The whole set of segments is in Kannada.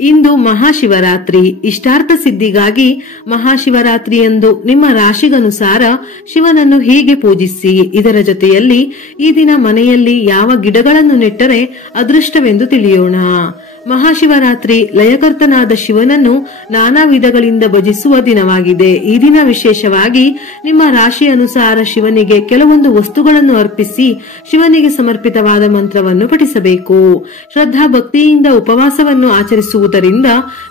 ಇಂದು ಮಹಾಶಿವರಾತ್ರಿ. ಇಷ್ಟಾರ್ಥ ಸಿದ್ಧಿಗಾಗಿ ಮಹಾಶಿವರಾತ್ರಿಯಂದು ನಿಮ್ಮ ರಾಶಿಗನುಸಾರ ಶಿವನನ್ನು ಹೀಗೆ ಪೂಜಿಸಿ. ಇದರ ಜೊತೆಯಲ್ಲಿ ಈ ದಿನ ಮನೆಯಲ್ಲಿ ಯಾವ ಗಿಡಗಳನ್ನು ನೆಟ್ಟರೆ ಅದೃಷ್ಟವೆಂದು ತಿಳಿಯೋಣ. ಮಹಾಶಿವರಾತ್ರಿ ಲಯಕರ್ತನಾದ ಶಿವನನ್ನು ನಾನಾ ವಿಧಗಳಿಂದ ಭಜಿಸುವ ದಿನವಾಗಿದೆ. ಈ ದಿನ ವಿಶೇಷವಾಗಿ ನಿಮ್ಮ ರಾಶಿ ಅನುಸಾರ ಶಿವನಿಗೆ ಕೆಲವೊಂದು ವಸ್ತುಗಳನ್ನು ಅರ್ಪಿಸಿ ಶಿವನಿಗೆ ಸಮರ್ಪಿತವಾದ ಮಂತ್ರವನ್ನು ಪಠಿಸಬೇಕು. ಶ್ರದ್ಧಾ ಭಕ್ತಿಯಿಂದ ಉಪವಾಸವನ್ನು ಆಚರಿಸುವುದರಿಂದ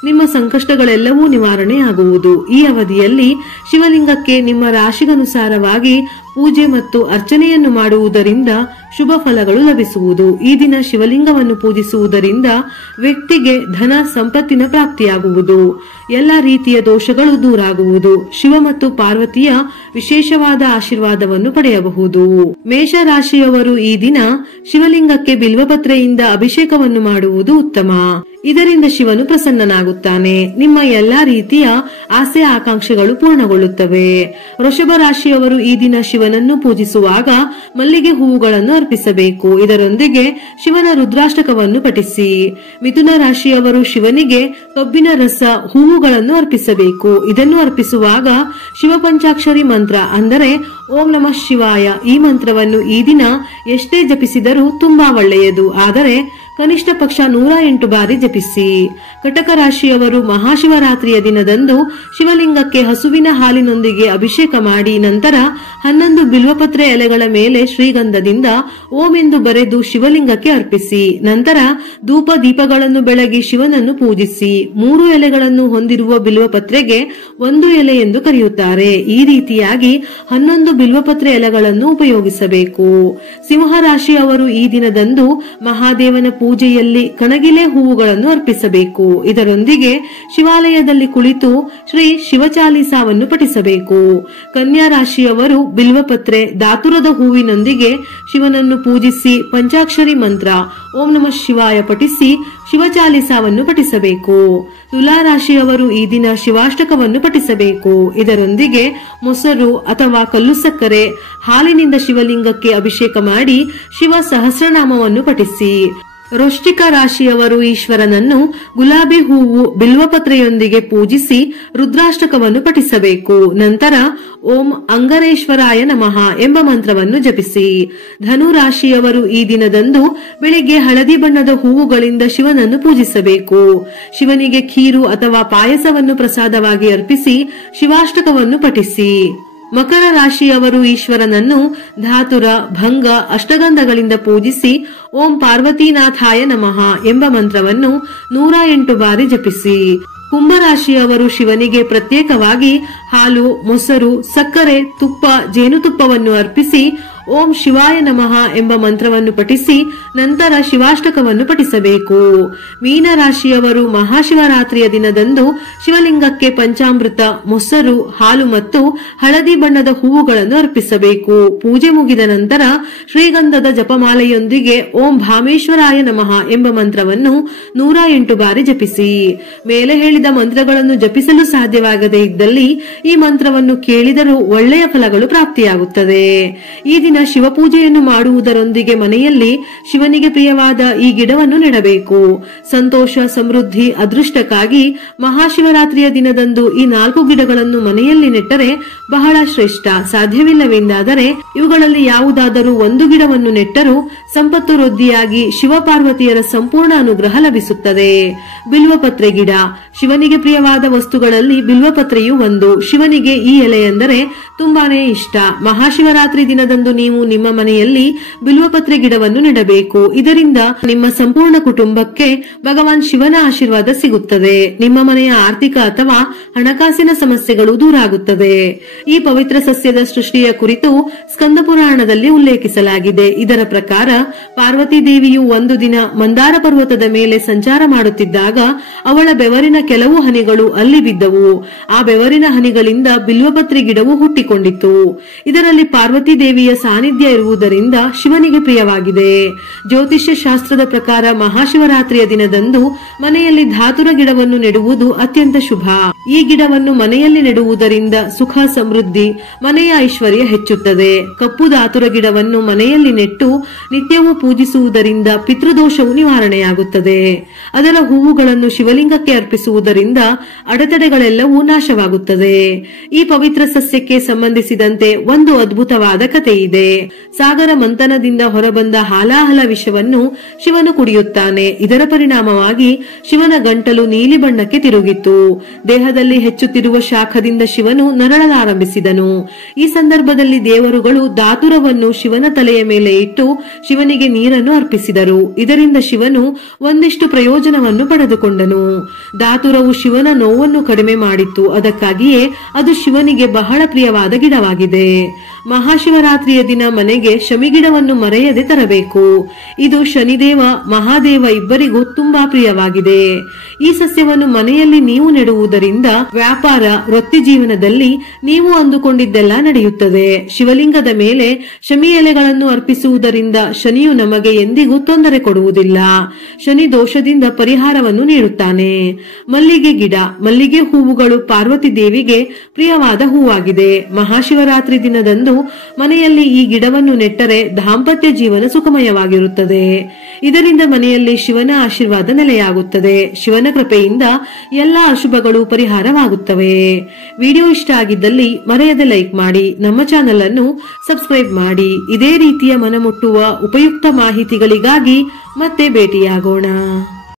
ನಿಮ್ಮ ಸಂಕಷ್ಟಗಳೆಲ್ಲವೂ ನಿವಾರಣೆಯಾಗುವುದು. ಈ ಅವಧಿಯಲ್ಲಿ ಶಿವಲಿಂಗಕ್ಕೆ ನಿಮ್ಮ ರಾಶಿಗನುಸಾರವಾಗಿ ಪೂಜೆ ಮತ್ತು ಅರ್ಚನೆಯನ್ನು ಮಾಡುವುದರಿಂದ ಶುಭ ಫಲಗಳು ಲಭಿಸುವುದು. ಈ ದಿನ ಶಿವಲಿಂಗವನ್ನು ಪೂಜಿಸುವುದರಿಂದ ವ್ಯಕ್ತಿಗೆ ಧನ ಸಂಪತ್ತಿನ ಪ್ರಾಪ್ತಿಯಾಗುವುದು. ಎಲ್ಲ ರೀತಿಯ ದೋಷಗಳು ದೂರಾಗುವುದು. ಶಿವ ಮತ್ತು ಪಾರ್ವತಿಯ ವಿಶೇಷವಾದ ಆಶೀರ್ವಾದವನ್ನು ಪಡೆಯಬಹುದು. ಮೇಷರಾಶಿಯವರು ಈ ದಿನ ಶಿವಲಿಂಗಕ್ಕೆ ಬಿಲ್ವಪತ್ರೆಯಿಂದ ಅಭಿಷೇಕವನ್ನು ಮಾಡುವುದು ಉತ್ತಮ. ಇದರಿಂದ ಶಿವನು ಪ್ರಸನ್ನನಾಗುತ್ತಾನೆ. ನಿಮ್ಮ ಎಲ್ಲಾ ರೀತಿಯ ಆಸೆ ಆಕಾಂಕ್ಷೆಗಳು ಪೂರ್ಣಗೊಳ್ಳುತ್ತವೆ. ವೃಷಭ ರಾಶಿಯವರು ಈ ದಿನ ಶಿವನನ್ನು ಪೂಜಿಸುವಾಗ ಮಲ್ಲಿಗೆ ಹೂವುಗಳನ್ನು ಅರ್ಪಿಸಬೇಕು. ಇದರೊಂದಿಗೆ ಶಿವನ ರುದ್ರಾಷ್ಟಕವನ್ನು ಪಠಿಸಿ. ಮಿಥುನ ರಾಶಿಯವರು ಶಿವನಿಗೆ ಕಬ್ಬಿನ ರಸ ಹೂವುಗಳನ್ನು ಅರ್ಪಿಸಬೇಕು. ಇದನ್ನು ಅರ್ಪಿಸುವಾಗ ಶಿವ ಪಂಚಾಕ್ಷರಿ ಮಂತ್ರ ಅಂದರೆ ಓಂ ನಮಃ ಶಿವಾಯ ಈ ಮಂತ್ರವನ್ನು ಈ ದಿನ ಎಷ್ಟೇ ಜಪಿಸಿದರೂ ತುಂಬಾ ಒಳ್ಳೆಯದು. ಆದರೆ ಕನಿಷ್ಠ ಪಕ್ಷ 108 ಬಾರಿ ಜಪಿಸಿ. ಕಟಕ ರಾಶಿಯವರು ಮಹಾಶಿವರಾತ್ರಿಯ ದಿನದಂದು ಶಿವಲಿಂಗಕ್ಕೆ ಹಸುವಿನ ಹಾಲಿನೊಂದಿಗೆ ಅಭಿಷೇಕ ಮಾಡಿ ನಂತರ 11 ಬಿಲ್ವಪತ್ರೆ ಎಲೆಗಳ ಮೇಲೆ ಶ್ರೀಗಂಧದಿಂದ ಓಂ ಎಂದು ಬರೆದು ಶಿವಲಿಂಗಕ್ಕೆ ಅರ್ಪಿಸಿ. ನಂತರ ಧೂಪ ದೀಪಗಳನ್ನು ಬೆಳಗಿ ಶಿವನನ್ನು ಪೂಜಿಸಿ. 3 ಎಲೆಗಳನ್ನು ಹೊಂದಿರುವ ಬಿಲ್ವಪತ್ರೆಗೆ 1 ಎಲೆ ಎಂದು ಕರೆಯುತ್ತಾರೆ. ಈ ರೀತಿಯಾಗಿ 11 ಬಿಲ್ವಪತ್ರೆ ಎಲೆಗಳನ್ನು ಉಪಯೋಗಿಸಬೇಕು. ಸಿಂಹ ರಾಶಿಯವರು ಈ ದಿನದಂದು ಮಹಾದೇವನ ಪೂಜೆಯಲ್ಲಿ ಕಣಗಿಲೆ ಹೂವುಗಳನ್ನು ಅರ್ಪಿಸಬೇಕು. ಇದರೊಂದಿಗೆ ಶಿವಾಲಯದಲ್ಲಿ ಕುಳಿತು ಶ್ರೀ ಶಿವಚಾಲಿಸಾವನ್ನು ಪಠಿಸಬೇಕು. ಕನ್ಯಾ ರಾಶಿಯವರು ಬಿಲ್ವಪತ್ರೆ ದಾತುರದ ಹೂವಿನೊಂದಿಗೆ ಶಿವನನ್ನು ಪೂಜಿಸಿ ಪಂಚಾಕ್ಷರಿ ಮಂತ್ರ ಓಂ ನಮಃ ಶಿವಾಯ ಪಠಿಸಿ ಶಿವಚಾಲಿಸಾವನ್ನು ಪಠಿಸಬೇಕು. ತುಲಾ ರಾಶಿಯವರು ಈ ದಿನ ಶಿವಾಷ್ಟಕವನ್ನು ಪಠಿಸಬೇಕು. ಇದರೊಂದಿಗೆ ಮೊಸರು ಅಥವಾ ಕಲ್ಲು ಸಕ್ಕರೆ ಹಾಲಿನಿಂದ ಶಿವಲಿಂಗಕ್ಕೆ ಅಭಿಷೇಕ ಮಾಡಿ ಶಿವ ಸಹಸ್ರನಾಮವನ್ನು ಪಠಿಸಿ. ವೃಶ್ಚಿಕ ರಾಶಿಯವರು ಈಶ್ವರನನ್ನು ಗುಲಾಬಿ ಹೂವು ಬಿಲ್ವಪತ್ರೆಯೊಂದಿಗೆ ಪೂಜಿಸಿ ರುದ್ರಾಷ್ಟಕವನ್ನು ಪಠಿಸಬೇಕು. ನಂತರ ಓಂ ಅಂಗರೇಶ್ವರಾಯ ನಮಃ ಎಂಬ ಮಂತ್ರವನ್ನು ಜಪಿಸಿ. ಧನು ರಾಶಿಯವರು ಈ ದಿನದಂದು ಬೆಳಿಗ್ಗೆ ಹಳದಿ ಬಣ್ಣದ ಹೂವುಗಳಿಂದ ಶಿವನನ್ನು ಪೂಜಿಸಬೇಕು. ಶಿವನಿಗೆ ಖೀರು ಅಥವಾ ಪಾಯಸವನ್ನು ಪ್ರಸಾದವಾಗಿ ಅರ್ಪಿಸಿ ಶಿವಾಷ್ಟಕವನ್ನು ಪಠಿಸಿ. ಮಕರ ರಾಶಿಯವರು ಈಶ್ವರನನ್ನು ಧಾತುರ ಭಂಗ ಅಷ್ಟಗಂಧಗಳಿಂದ ಪೂಜಿಸಿ ಓಂ ಪಾರ್ವತೀನಾಥಾಯ ನಮಃ ಎಂಬ ಮಂತ್ರವನ್ನು 108 ಬಾರಿ ಜಪಿಸಿ. ಕುಂಭರಾಶಿಯವರು ಶಿವನಿಗೆ ಪ್ರತ್ಯೇಕವಾಗಿ ಹಾಲು, ಮೊಸರು, ಸಕ್ಕರೆ, ತುಪ್ಪ, ಜೇನುತುಪ್ಪವನ್ನು ಅರ್ಪಿಸಿ ಓಂ ಶಿವಾಯ ನಮಃ ಎಂಬ ಮಂತ್ರವನ್ನು ಪಠಿಸಿ ನಂತರ ಶಿವಾಷ್ಟಕವನ್ನು ಪಠಿಸಬೇಕು. ಮೀನ ರಾಶಿಯವರು ಮಹಾಶಿವರಾತ್ರಿಯ ದಿನದಂದು ಶಿವಲಿಂಗಕ್ಕೆ ಪಂಚಾಮೃತ, ಮೊಸರು, ಹಾಲು ಮತ್ತು ಹಳದಿ ಬಣ್ಣದ ಹೂವುಗಳನ್ನು ಅರ್ಪಿಸಬೇಕು. ಪೂಜೆ ಮುಗಿದ ನಂತರ ಶ್ರೀಗಂಧದ ಜಪಮಾಲೆಯೊಂದಿಗೆ ಓಂ ಭಾಮೇಶ್ವರಾಯ ನಮಃ ಎಂಬ ಮಂತ್ರವನ್ನು 108 ಬಾರಿ ಜಪಿಸಿ. ಮೇಲೆ ಹೇಳಿದ ಮಂತ್ರಗಳನ್ನು ಜಪಿಸಲು ಸಾಧ್ಯವಾಗದೇ ಇದ್ದಲ್ಲಿ ಈ ಮಂತ್ರವನ್ನು ಕೇಳಿದರೂ ಒಳ್ಳೆಯ ಫಲಗಳು ಪ್ರಾಪ್ತಿಯಾಗುತ್ತದೆ. ಈ ದಿನ ಶಿವಪೂಜೆಯನ್ನು ಮಾಡುವುದರೊಂದಿಗೆ ಮನೆಯಲ್ಲಿ ಶಿವನಿಗೆ ಪ್ರಿಯವಾದ ಈ ಗಿಡವನ್ನು ನೆಡಬೇಕು. ಸಂತೋಷ, ಸಮೃದ್ಧಿ, ಅದೃಷ್ಟಕ್ಕಾಗಿ ಮಹಾಶಿವರಾತ್ರಿಯ ದಿನದಂದು ಈ 4 ಗಿಡಗಳನ್ನು ಮನೆಯಲ್ಲಿ ನೆಟ್ಟರೆ ಬಹಳ ಶ್ರೇಷ್ಠ. ಸಾಧ್ಯವಿಲ್ಲವೆಂದಾದರೆ ಇವುಗಳಲ್ಲಿ ಯಾವುದಾದರೂ ಒಂದು ಗಿಡವನ್ನು ನೆಟ್ಟರೂ ಸಂಪತ್ತು ವೃದ್ಧಿಯಾಗಿ ಶಿವಪಾರ್ವತಿಯರ ಸಂಪೂರ್ಣ ಅನುಗ್ರಹ ಲಭಿಸುತ್ತದೆ. ಬಿಲ್ವಪತ್ರೆ ಗಿಡ ಶಿವನಿಗೆ ಪ್ರಿಯವಾದ ವಸ್ತುಗಳಲ್ಲಿ ಬಿಲ್ವಪತ್ರೆಯು ಒಂದು. ಶಿವನಿಗೆ ಈ ಎಲೆ ಎಂದರೆ ತುಂಬಾನೇ ಇಷ್ಟ. ಮಹಾಶಿವರಾತ್ರಿ ದಿನದಂದು ನೀವು ನಿಮ್ಮ ಮನೆಯಲ್ಲಿ ಬಿಲ್ವಪತ್ರೆ ಗಿಡವನ್ನು ನೆಡಬೇಕು. ಇದರಿಂದ ನಿಮ್ಮ ಸಂಪೂರ್ಣ ಕುಟುಂಬಕ್ಕೆ ಭಗವಾನ್ ಶಿವನ ಆಶೀರ್ವಾದ ಸಿಗುತ್ತದೆ. ನಿಮ್ಮ ಮನೆಯ ಆರ್ಥಿಕ ಅಥವಾ ಹಣಕಾಸಿನ ಸಮಸ್ಯೆಗಳು ದೂರಾಗುತ್ತದೆ. ಈ ಪವಿತ್ರ ಸಸ್ಯದ ಸೃಷ್ಟಿಯ ಕುರಿತು ಸ್ಕಂದ ಪುರಾಣದಲ್ಲಿ ಉಲ್ಲೇಖಿಸಲಾಗಿದೆ. ಇದರ ಪ್ರಕಾರ ಪಾರ್ವತಿ ದೇವಿಯು ಒಂದು ದಿನ ಮಂದಾರ ಪರ್ವತದ ಮೇಲೆ ಸಂಚಾರ ಮಾಡುತ್ತಿದ್ದಾಗ ಅವಳ ಬೆವರಿನ ಕೆಲವು ಹನಿಗಳು ಅಲ್ಲಿ ಬಿದ್ದವು. ಆ ಬೆವರಿನ ಹನಿಗಳಿಂದ ಬಿಲ್ವಪತ್ರೆ ಗಿಡವು ಹುಟ್ಟಿಕೊಂಡಿತು. ಇದರಲ್ಲಿ ಪಾರ್ವತಿ ದೇವಿಯ ಸಾನ್ನಿಧ್ಯ ಇರುವುದರಿಂದ ಶಿವನಿಗೆ ಪ್ರಿಯವಾಗಿದೆ. ಜ್ಯೋತಿಷ್ಯ ಶಾಸ್ತ್ರದ ಪ್ರಕಾರ ಮಹಾಶಿವರಾತ್ರಿಯ ದಿನದಂದು ಮನೆಯಲ್ಲಿ ಧಾತುರ ಗಿಡವನ್ನು ನೆಡುವುದು ಅತ್ಯಂತ ಶುಭ. ಈ ಗಿಡವನ್ನು ಮನೆಯಲ್ಲಿ ನೆಡುವುದರಿಂದ ಸುಖ ಸಮೃದ್ಧಿ, ಮನೆಯ ಐಶ್ವರ್ಯ ಹೆಚ್ಚುತ್ತದೆ. ಕಪ್ಪು ಧಾತುರ ಗಿಡವನ್ನು ಮನೆಯಲ್ಲಿ ನೆಟ್ಟು ನಿತ್ಯವೂ ಪೂಜಿಸುವುದರಿಂದ ಪಿತೃದೋಷವು ನಿವಾರಣೆಯಾಗುತ್ತದೆ. ಅದರ ಹೂವುಗಳನ್ನು ಶಿವಲಿಂಗಕ್ಕೆ ಅರ್ಪಿಸುವುದರಿಂದ ಅಡೆತಡೆಗಳೆಲ್ಲವೂ ನಾಶವಾಗುತ್ತದೆ. ಈ ಪವಿತ್ರ ಸಸ್ಯಕ್ಕೆ ಸಂಬಂಧಿಸಿದಂತೆ ಒಂದು ಅದ್ಭುತವಾದ ಕಥೆ ಇದೆ. ಸಾಗರ ಮಂಥನದಿಂದ ಹೊರಬಂದ ಹಾಲಾಹಲ ವಿಷವನ್ನು ಶಿವನು ಕುಡಿಯುತ್ತಾನೆ. ಇದರ ಪರಿಣಾಮವಾಗಿ ಶಿವನ ಗಂಟಲು ನೀಲಿ ಬಣ್ಣಕ್ಕೆ ತಿರುಗಿತು. ದೇಹದಲ್ಲಿ ಹೆಚ್ಚುತ್ತಿರುವ ಶಾಖದಿಂದ ಶಿವನು ನರಳಲಾರಂಭಿಸಿದನು. ಈ ಸಂದರ್ಭದಲ್ಲಿ ದೇವರುಗಳು ಧಾತುರವನ್ನು ಶಿವನ ತಲೆಯ ಮೇಲೆ ಇಟ್ಟು ಶಿವನಿಗೆ ನೀರನ್ನು ಅರ್ಪಿಸಿದರು. ಇದರಿಂದ ಶಿವನು ಒಂದಿಷ್ಟು ಪ್ರಯೋಜನವನ್ನು ಪಡೆದುಕೊಂಡನು. ಧಾತುರವು ಶಿವನ ನೋವನ್ನು ಕಡಿಮೆ ಮಾಡಿತ್ತು. ಅದಕ್ಕಾಗಿಯೇ ಅದು ಶಿವನಿಗೆ ಬಹಳ ಪ್ರಿಯವಾದ ಗಿಡವಾಗಿದೆ. ಮಹಾಶಿವರಾತ್ರಿಯ ದಿನ ಮನೆಗೆ ಶಮಿಗಿಡವನ್ನು ಮರೆಯದೆ ತರಬೇಕು. ಇದು ಶನಿದೇವ ಮಹಾದೇವ ಇಬ್ಬರಿಗೂ ತುಂಬಾ ಪ್ರಿಯವಾಗಿದೆ. ಈ ಸಸ್ಯವನ್ನು ಮನೆಯಲ್ಲಿ ನೀವು ನೆಡುವುದರಿಂದ ವ್ಯಾಪಾರ, ವೃತ್ತಿ ಜೀವನದಲ್ಲಿ ನೀವು ಅಂದುಕೊಂಡಿದ್ದೆಲ್ಲ ನಡೆಯುತ್ತದೆ. ಶಿವಲಿಂಗದ ಮೇಲೆ ಶಮಿ ಎಲೆಗಳನ್ನು ಅರ್ಪಿಸುವುದರಿಂದ ಶನಿಯು ನಮಗೆ ಎಂದಿಗೂ ತೊಂದರೆ ಕೊಡುವುದಿಲ್ಲ. ಶನಿ ದೋಷದಿಂದ ಪರಿಹಾರವನ್ನು ನೀಡುತ್ತಾನೆ. ಮಲ್ಲಿಗೆ ಗಿಡ. ಮಲ್ಲಿಗೆ ಹೂವುಗಳು ಪಾರ್ವತಿ ದೇವಿಗೆ ಪ್ರಿಯವಾದ ಹೂವಾಗಿದೆ. ಮಹಾಶಿವರಾತ್ರಿ ದಿನದಂದು ಮನೆಯಲ್ಲಿ ಈ ಗಿಡವನ್ನು ನೆಟ್ಟರೆ ದಾಂಪತ್ಯ ಜೀವನ ಸುಖಮಯವಾಗಿರುತ್ತದೆ. ಇದರಿಂದ ಮನೆಯಲ್ಲಿ ಶಿವನ ಆಶೀರ್ವಾದ ನೆಲೆಯಾಗುತ್ತದೆ. ಶಿವನ ಕೃಪೆಯಿಂದ ಎಲ್ಲಾ ಅಶುಭಗಳು ಪರಿಹಾರವಾಗುತ್ತವೆ. ವಿಡಿಯೋ ಇಷ್ಟ ಆಗಿದ್ದಲ್ಲಿ ಮರೆಯದೆ ಲೈಕ್ ಮಾಡಿ, ನಮ್ಮ ಚಾನೆಲ್ ಅನ್ನು ಸಬ್ಸ್ಕ್ರೈಬ್ ಮಾಡಿ. ಇದೇ ರೀತಿಯ ಮನಮುಟ್ಟುವ ಉಪಯುಕ್ತ ಮಾಹಿತಿಗಳಿಗಾಗಿ ಮತ್ತೆ ಭೇಟಿಯಾಗೋಣ.